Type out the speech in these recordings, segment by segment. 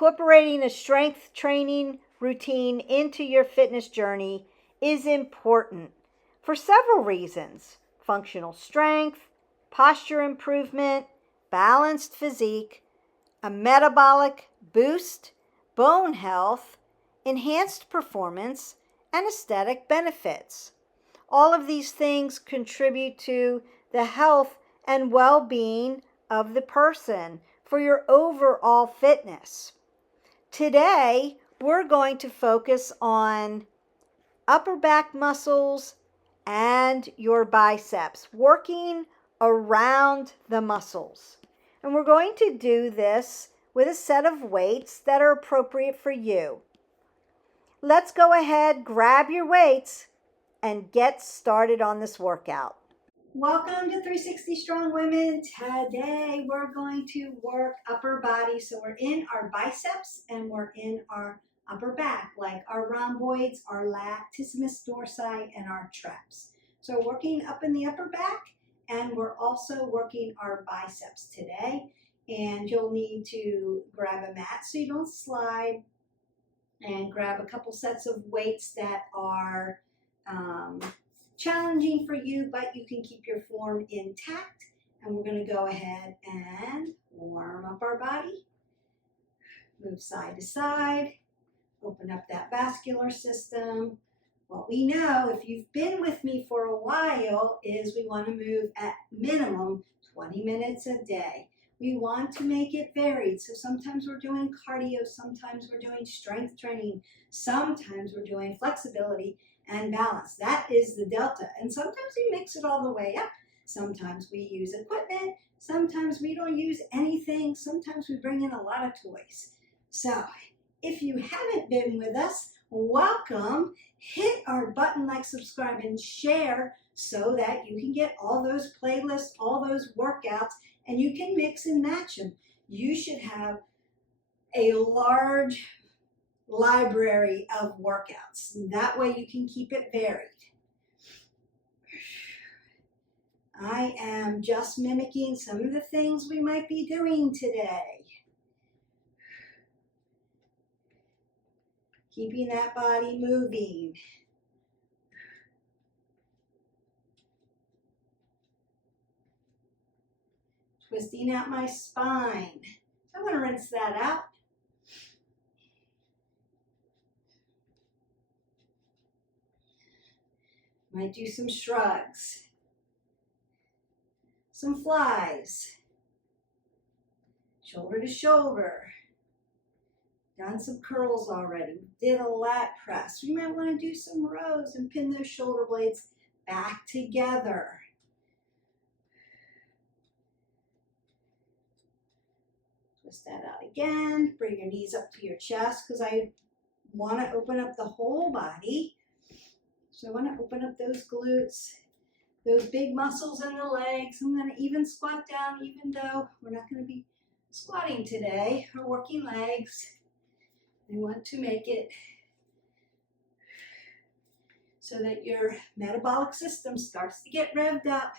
incorporating a strength training routine into your fitness journey is important for several reasons: functional strength, posture improvement, balanced physique, a metabolic boost, bone health, enhanced performance, and aesthetic benefits. All of these things contribute to the health and well-being of the person for your overall fitness. Today, we're going to focus on upper back muscles and your biceps, working around the muscles. And we're going to do this with a set of weights that are appropriate for you. Let's go ahead, grab your weights, and get started on this workout. Welcome to 360 Strong Women. Today we're going to work upper body. So we're in our biceps and we're in our upper back, like our rhomboids, our latissimus dorsi, and our traps. So working up in the upper back, and we're also working our biceps today. And you'll need to grab a mat so you don't slide, and grab a couple sets of weights that are challenging for you, but you can keep your form intact. And we're going to go ahead and warm up our body. Move side to side. Open up that vascular system. What we know, if you've been with me for a while, is we want to move at minimum 20 minutes a day. We want to make it varied. So sometimes we're doing cardio, sometimes we're doing strength training, sometimes we're doing flexibility and balance. That is the delta. And sometimes we mix it all the way up. Sometimes we use equipment, sometimes we don't use anything, sometimes we bring in a lot of toys. So if you haven't been with us, welcome. Hit our button, like, subscribe, and share so that you can get all those playlists, all those workouts, and you can mix and match them. You should have a large library of workouts. That way you can keep it varied. I am just mimicking some of the things we might be doing today. Keeping that body moving. Twisting out my spine. I'm going to rinse that out. Might do some shrugs, some flies, shoulder to shoulder. Done some curls already. Did a lat press. We might want to do some rows and pin those shoulder blades back together. Twist that out again. Bring your knees up to your chest because I want to open up the whole body. So I want to open up those glutes, those big muscles in the legs. I'm going to even squat down, even though we're not going to be squatting today. We're working legs. I want to make it so that your metabolic system starts to get revved up.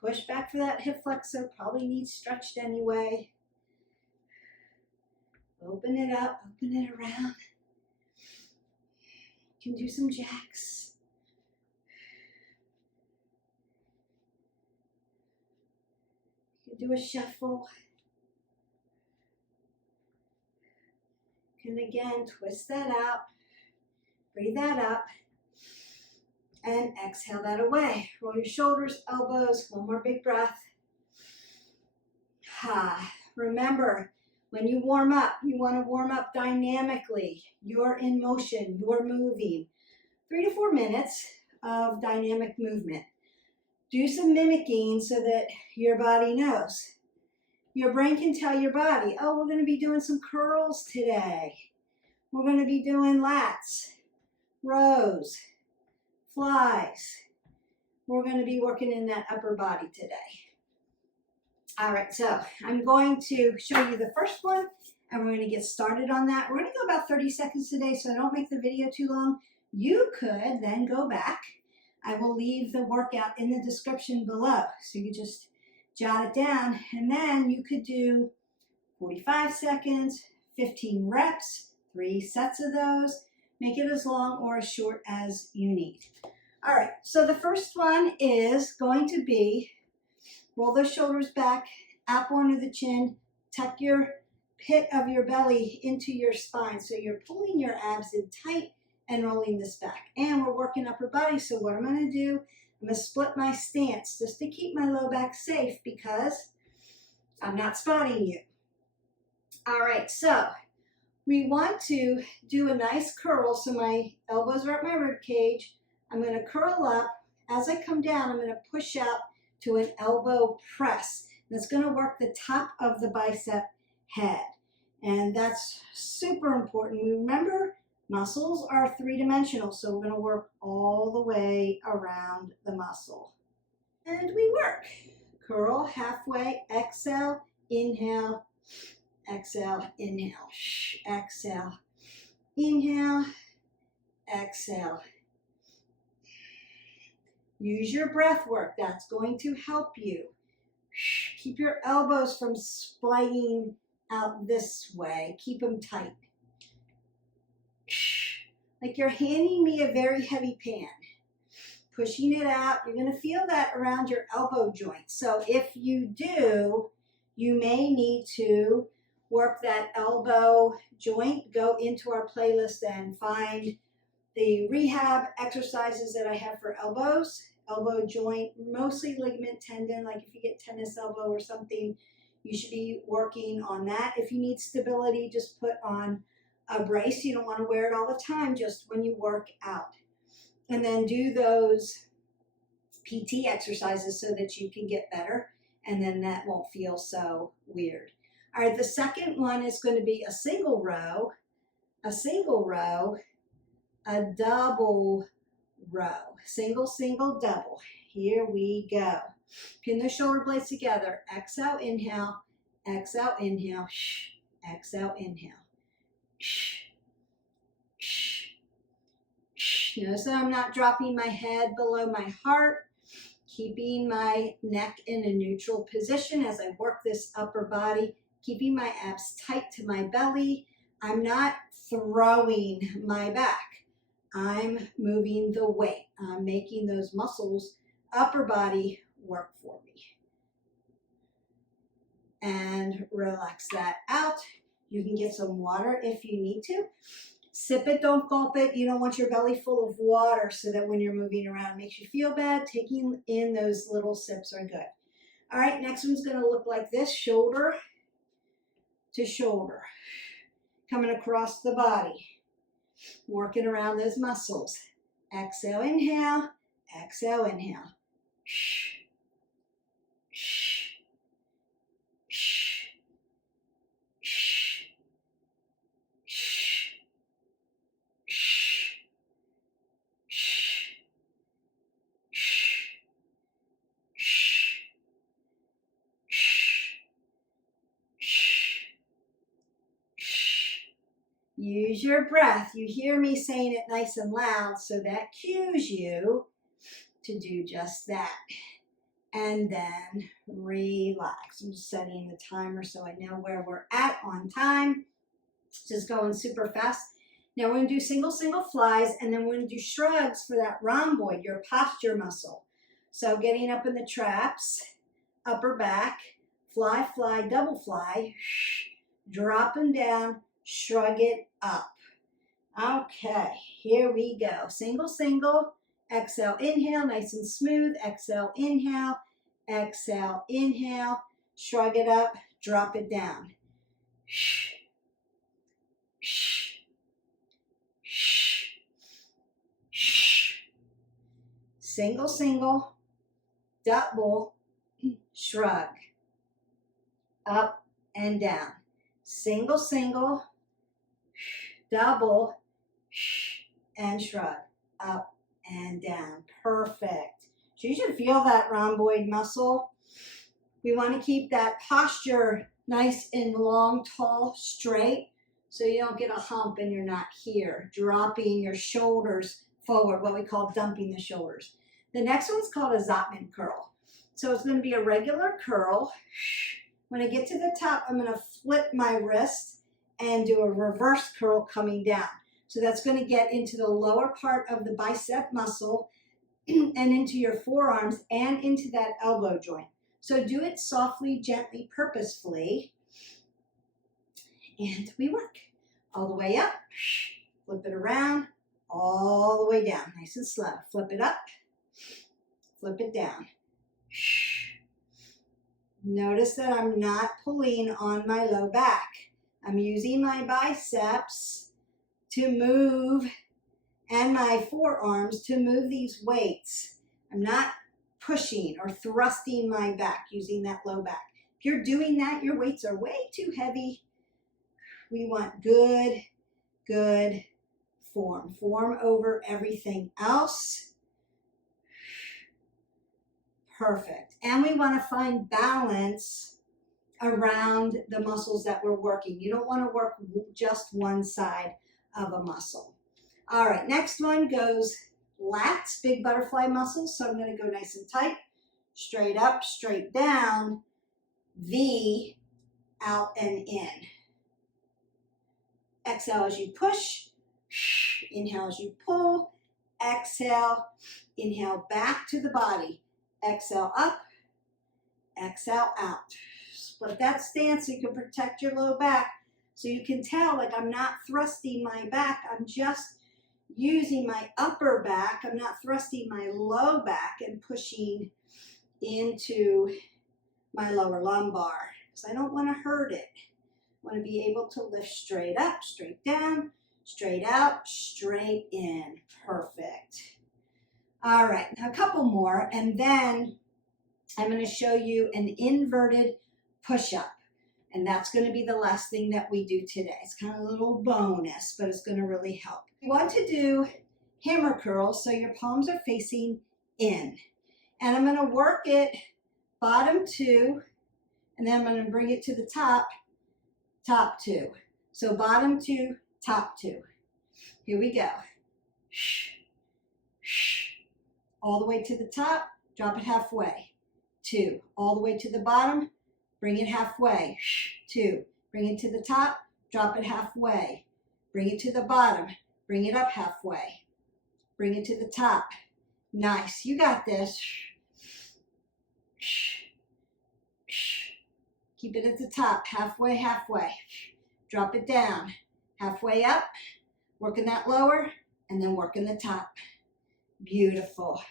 Push back for that hip flexor. Probably needs stretched anyway. Open it up, open it around. You can do some jacks. You can do a shuffle. And again, twist that out, breathe that up, and exhale that away. Roll your shoulders, elbows, one more big breath. Remember, when you warm up, you want to warm up dynamically. You're in motion, you're moving. 3 to 4 minutes of dynamic movement. Do some mimicking so that your body knows. Your brain can tell your body, oh, we're going to be doing some curls today. We're going to be doing lats, rows, flies. We're going to be working in that upper body today. All right, so I'm going to show you the first one, and we're going to get started on that. We're going to go about 30 seconds today, so don't make the video too long. You could then go back. I will leave the workout in the description below, so you can just jot it down, and then you could do 45 seconds, 15 reps, 3 sets of those. Make it as long or as short as you need. All right, so the first one is going to be roll those shoulders back, apple under the chin, tuck your pit of your belly into your spine. So you're pulling your abs in tight and rolling this back. And we're working upper body, so what I'm going to do, I'm going to split my stance just to keep my low back safe because I'm not spotting you. All right, so we want to do a nice curl, so my elbows are at my rib cage. I'm going to curl up. As I come down, I'm going to push up to an elbow press. That's going to work the top of the bicep head. And that's super important. Remember, muscles are three-dimensional, so we're going to work all the way around the muscle. And we work. Curl halfway, exhale, inhale, exhale, inhale, exhale, inhale, exhale. Use your breath work. That's going to help you. Keep your elbows from splitting out this way. Keep them tight. Like you're handing me a very heavy pan. Pushing it out. You're going to feel that around your elbow joint. So if you do, you may need to work that elbow joint. Go into our playlist and find the rehab exercises that I have for elbows, elbow joint, mostly ligament tendon, like if you get tennis elbow or something, you should be working on that. If you need stability, just put on a brace. You don't want to wear it all the time, just when you work out. And then do those PT exercises so that you can get better, and then that won't feel so weird. All right, the second one is going to be a single row, a double row. Single, single, double. Here we go. Pin the shoulder blades together. Exhale, inhale. Exhale, inhale. Exhale, inhale. Notice that I'm not dropping my head below my heart. Keeping my neck in a neutral position as I work this upper body. Keeping my abs tight to my belly. I'm not throwing my back. I'm moving the weight. I'm making those muscles, upper body, work for me. And relax that out. You can get some water if you need to. Sip it, don't gulp it. You don't want your belly full of water so that when you're moving around it makes you feel bad. Taking in those little sips are good. All right, next one's going to look like this, shoulder to shoulder. Coming across the body. Working around those muscles. Exhale, inhale. Exhale, inhale. Use your breath. You hear me saying it nice and loud, so that cues you to do just that. And then relax. I'm just setting the timer so I know where we're at on time. Just going super fast. Now we're going to do single, single flies, and then we're going to do shrugs for that rhomboid, your posture muscle. So getting up in the traps, upper back, fly, fly, double fly, drop them down, shrug it up. Okay, here we go. Single, single, exhale, inhale, nice and smooth. Exhale, inhale, shrug it up, drop it down. Single, single, double, shrug, up and down. Single, single, double, and shrug, up and down. Perfect. So you should feel that rhomboid muscle. We want to keep that posture nice and long, tall, straight, so you don't get a hump and you're not here. Dropping your shoulders forward, what we call dumping the shoulders. The next one's called a Zottman curl. So it's going to be a regular curl. When I get to the top, I'm going to flip my wrist and do a reverse curl coming down. So that's going to get into the lower part of the bicep muscle and into your forearms and into that elbow joint. So do it softly, gently, purposefully. And we work all the way up, flip it around, all the way down, nice and slow. Flip it up, flip it down. Notice that I'm not pulling on my low back. I'm using my biceps to move and my forearms to move these weights. I'm not pushing or thrusting my back using that low back. If you're doing that, your weights are way too heavy. We want good, good form. Form over everything else. Perfect. And we want to find balance around the muscles that we're working. You don't want to work just one side of a muscle. All right, next one goes lats, big butterfly muscles. So I'm going to go nice and tight, straight up, straight down, V, out and in. Exhale as you push, inhale as you pull, exhale, inhale back to the body, exhale up, exhale out. Split that stance so you can protect your low back. So you can tell, like, I'm not thrusting my back, I'm just using my upper back. I'm not thrusting my low back and pushing into my lower lumbar because I don't want to hurt it. I want to be able to lift straight up, straight down, straight out, straight in. Perfect. All right, now a couple more, and then I'm going to show you an inverted push-up. And that's going to be the last thing that we do today. It's kind of a little bonus, but it's going to really help. You want to do hammer curls so your palms are facing in. And I'm going to work it bottom two, and then I'm going to bring it to the top, top two. So bottom two, top two. Here we go. All the way to the top, drop it halfway. Two. All the way to the bottom, bring it halfway. Two. Bring it to the top, drop it halfway. Bring it to the bottom, bring it up halfway. Bring it to the top. Nice. You got this. Keep it at the top, halfway, halfway. Drop it down, halfway up, working that lower, and then working the top. Beautiful.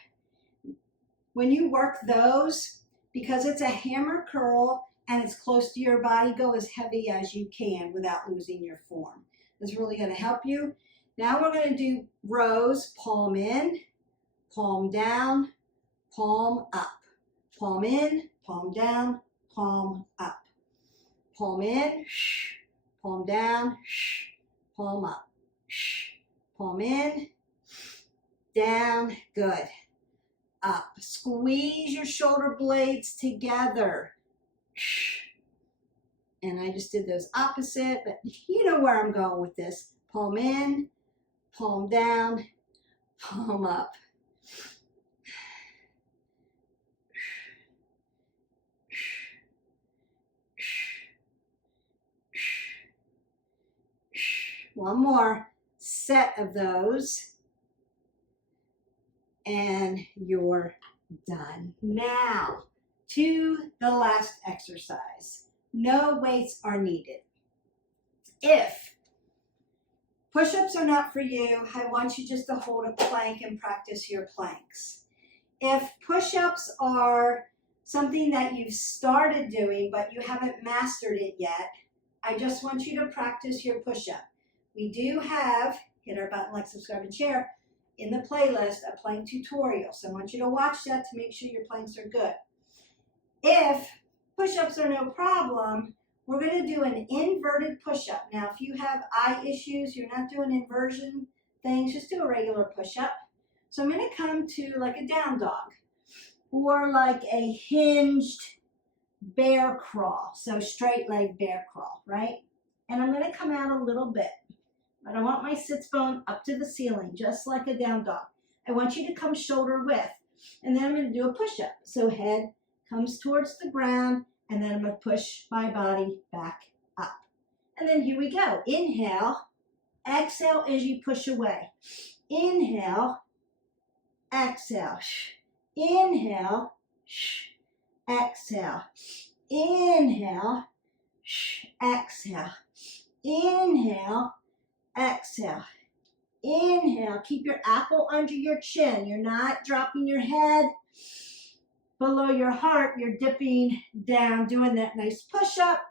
When you work those, because it's a hammer curl and it's close to your body, go as heavy as you can without losing your form. That's really going to help you. Now we're going to do rows, palm in, palm down, palm up. Palm in, palm down, palm up. Palm in, palm down, palm up. Palm in, down, good. Up. Squeeze your shoulder blades together. And I just did those opposite, but you know where I'm going with this. Palm in, palm down, palm up. One more set of those. And you're done. Now, to the last exercise. No weights are needed. If push-ups are not for you, I want you just to hold a plank and practice your planks. If push-ups are something that you've started doing but you haven't mastered it yet, I just want you to practice your push-up. We do have, hit our button, like, subscribe, and share, in the playlist, a plank tutorial. So I want you to watch that to make sure your planks are good. If push-ups are no problem, we're going to do an inverted push-up. Now, if you have eye issues, you're not doing inversion things, just do a regular push-up. So I'm going to come to like a down dog or like a hinged bear crawl. So straight leg bear crawl, right? And I'm going to come out a little bit. But I want my sits bone up to the ceiling, just like a down dog. I want you to come shoulder width. And then I'm going to do a push-up. So head comes towards the ground, and then I'm going to push my body back up. And then here we go. Inhale, exhale as you push away. Inhale, exhale. Inhale, exhale. Inhale, exhale. Inhale, exhale. Inhale, keep your apple under your chin. You're not dropping your head below your heart. You're dipping down, doing that nice push-up,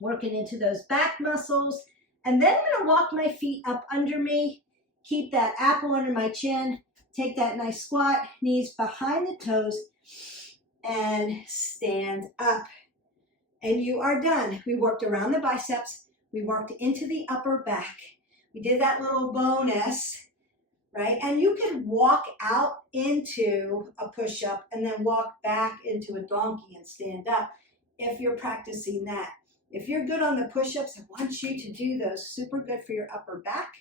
working into those back muscles. And then I'm gonna walk my feet up under me, keep that apple under my chin, take that nice squat, knees behind the toes, and stand up. And you are done. We worked around the biceps, we worked into the upper back. We did that little bonus, right? And you can walk out into a push-up and then walk back into a donkey and stand up if you're practicing that. If you're good on the push-ups, I want you to do those. Super good for your upper back.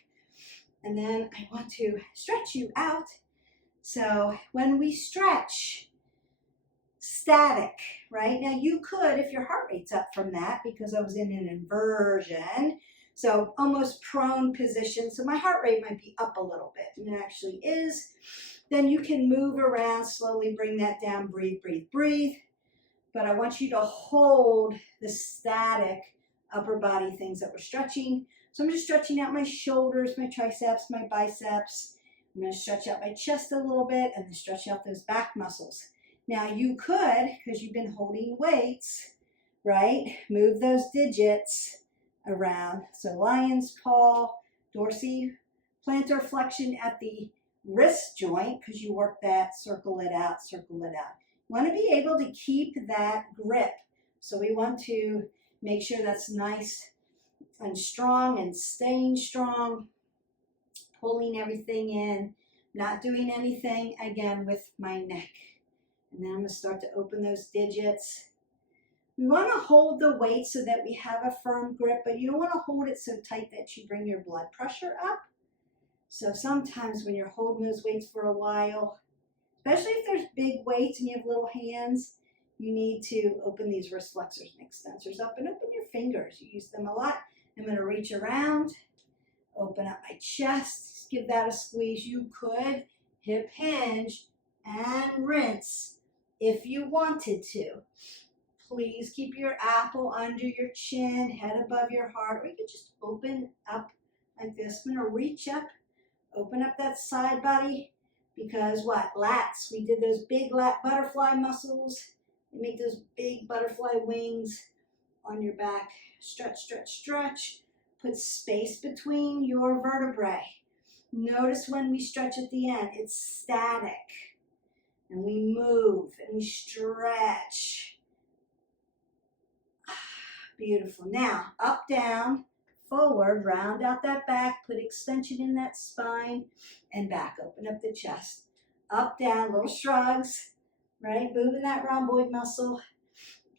And then I want to stretch you out. So when we stretch, static, right? Now you could, if your heart rate's up from that, because I was in an inversion, so almost prone position, so my heart rate might be up a little bit, and it actually is, then you can move around, slowly bring that down, breathe, breathe, breathe. But I want you to hold the static upper body things that we're stretching. So I'm just stretching out my shoulders, my triceps, my biceps. I'm going to stretch out my chest a little bit and then stretch out those back muscles. Now you could, because you've been holding weights, right, move those digits around. So lion's paw, dorsiplantar flexion at the wrist joint, because you work that, circle it out, circle it out. You want to be able to keep that grip. So we want to make sure that's nice and strong and staying strong, pulling everything in, not doing anything again with my neck. And then I'm going to start to open those digits. We want to hold the weight so that we have a firm grip, but you don't want to hold it so tight that you bring your blood pressure up. So sometimes when you're holding those weights for a while, especially if there's big weights and you have little hands, you need to open these wrist flexors and extensors up and open your fingers. You use them a lot. I'm going to reach around, open up my chest, give that a squeeze. You could hip hinge and rinse if you wanted to. Please keep your apple under your chin, head above your heart, or you can just open up like this. I'm going to reach up, open up that side body, because what? Lats. We did those big lat butterfly muscles. You make those big butterfly wings on your back. Stretch, stretch, stretch. Put space between your vertebrae. Notice when we stretch at the end, it's static. And we move and we stretch. Beautiful. Now, up, down, forward, round out that back, put extension in that spine, and back. Open up the chest. Up, down, little shrugs, right? Moving that rhomboid muscle,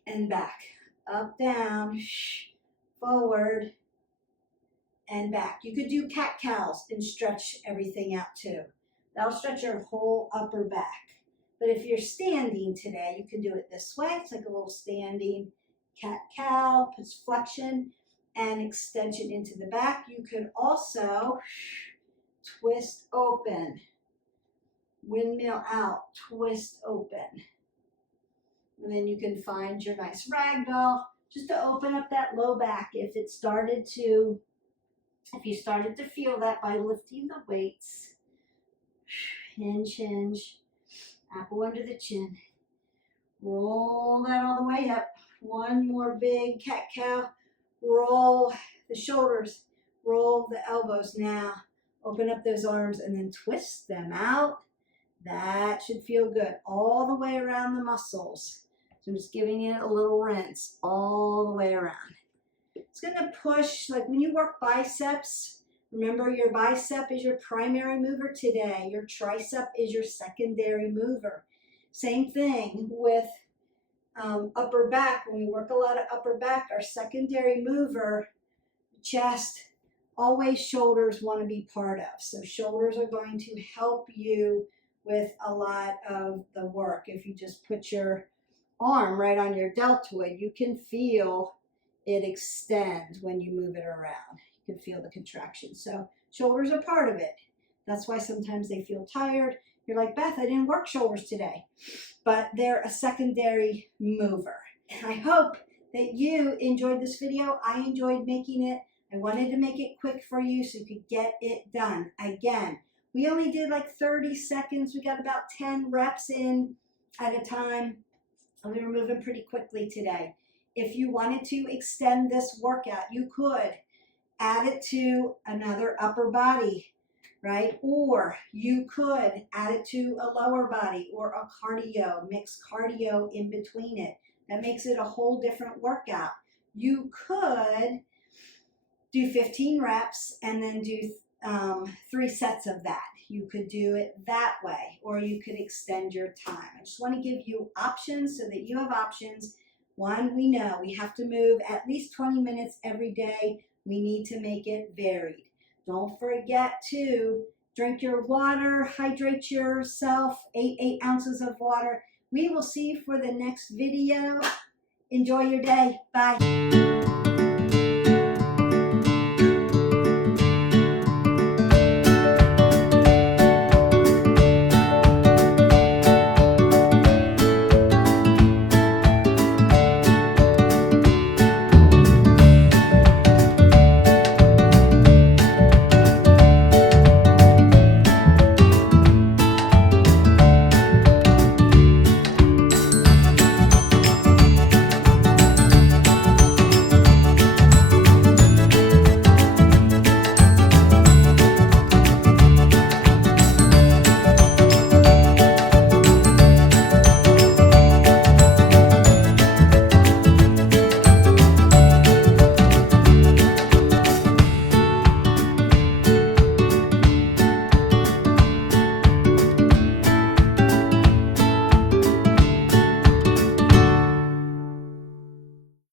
and back. Up, down, forward, and back. You could do cat-cows and stretch everything out too. That'll stretch your whole upper back. But if you're standing today, you can do it this way. It's like a little standing cat-cow, puts flexion and extension into the back. You could also twist open, windmill out, twist open. And then you can find your nice ragdoll just to open up that low back if you started to feel that by lifting the weights. Hinge, hinge, apple under the chin. Roll that all the way up. One more big cat-cow. Roll the shoulders, roll the elbows. Now, open up those arms and then twist them out. That should feel good all the way around the muscles. So I'm just giving it a little rinse all the way around. It's going to push, like when you work biceps, remember your bicep is your primary mover today. Your tricep is your secondary mover. Same thing with upper back. When we work a lot of upper back, our secondary mover, chest, always shoulders want to be part of. So shoulders are going to help you with a lot of the work. If you just put your arm right on your deltoid, you can feel it extends when you move it around. You can feel the contraction. So shoulders are part of it. That's why sometimes they feel tired. You're like, Beth, I didn't work shoulders today. But they're a secondary mover. I hope that you enjoyed this video. I enjoyed making it. I wanted to make it quick for you so you could get it done. Again, we only did like 30 seconds. We got about 10 reps in at a time. And we were moving pretty quickly today. If you wanted to extend this workout, you could add it to another upper body, right? Or you could add it to a lower body or a cardio, mix cardio in between it. That makes it a whole different workout. You could do 15 reps and then do 3 sets of that. You could do it that way, or you could extend your time. I just want to give you options so that you have options. One, we know we have to move at least 20 minutes every day. We need to make it varied. Don't forget to drink your water, hydrate yourself, 8 ounces of water. We will see you for the next video. Enjoy your day. Bye.